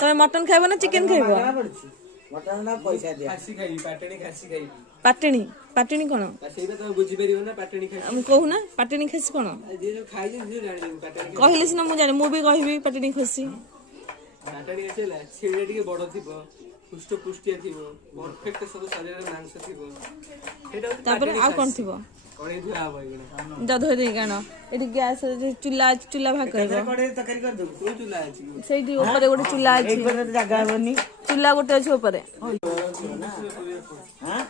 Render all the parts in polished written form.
तमे मटन खाइबो ना chicken खाइबो? Mutton ना पैसा दिया खासी खाई पाटणी खासी खाई पाटणी पाटणी कोन सेटा तो बुझी परिबो ना पाटणी खासी हम कहू ना पाटणी खासी कोन जे जो खाइ जे जे जानि पाटणी कहले सिना मु जाने मु भी कहबी पाटणी खासी पाटणी खासीला सेटा टिके बडो थिबो पुष्ट पुष्टिया थिबो परफेक्ट सब शरीर रे मांस थिबो सेटा तापर आ कोन थिबो कड़े धुआ हो एगुडा जा धोइ दे गानो एटी गैस चूल्हा चूल्हा भाग करबो कड़े तकारी कर दो कोन चूल्हा अछि सेठी ऊपर गोटे चूल्हा अछि एक पर जगह होनी चूल्हा गोटे अछि ऊपर हां हां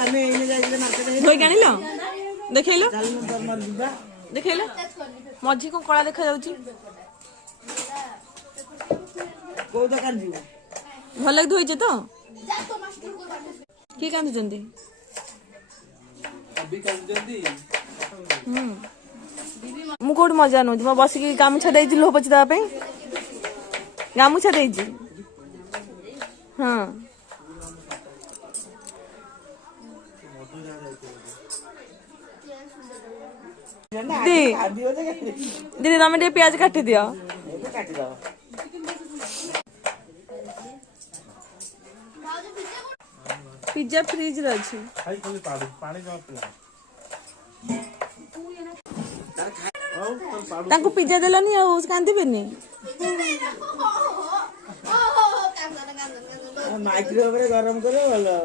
हमें एने जाइले मार्केट धोइ गानिलो देखैलो चाल दरमार दिबा देखैलो मझी को कळा देखा जाउची को दुकान जीव भल लाग धोइचे तो की कांदु जंदी अभी कांदु जंदी मु कोड मजा नो म बस की गामुछा देइछि लो पछि दा पे गामुछा देइछि हां दीदी तमे टे प्याज काटी दियो काटी दो पिज्जा फ्रिज रे अछि खाई खाली पानी जमा पिला तांको पिज्जा देलनी आ कांदिबेनी माइक्रोवेव रे गरम करे वाला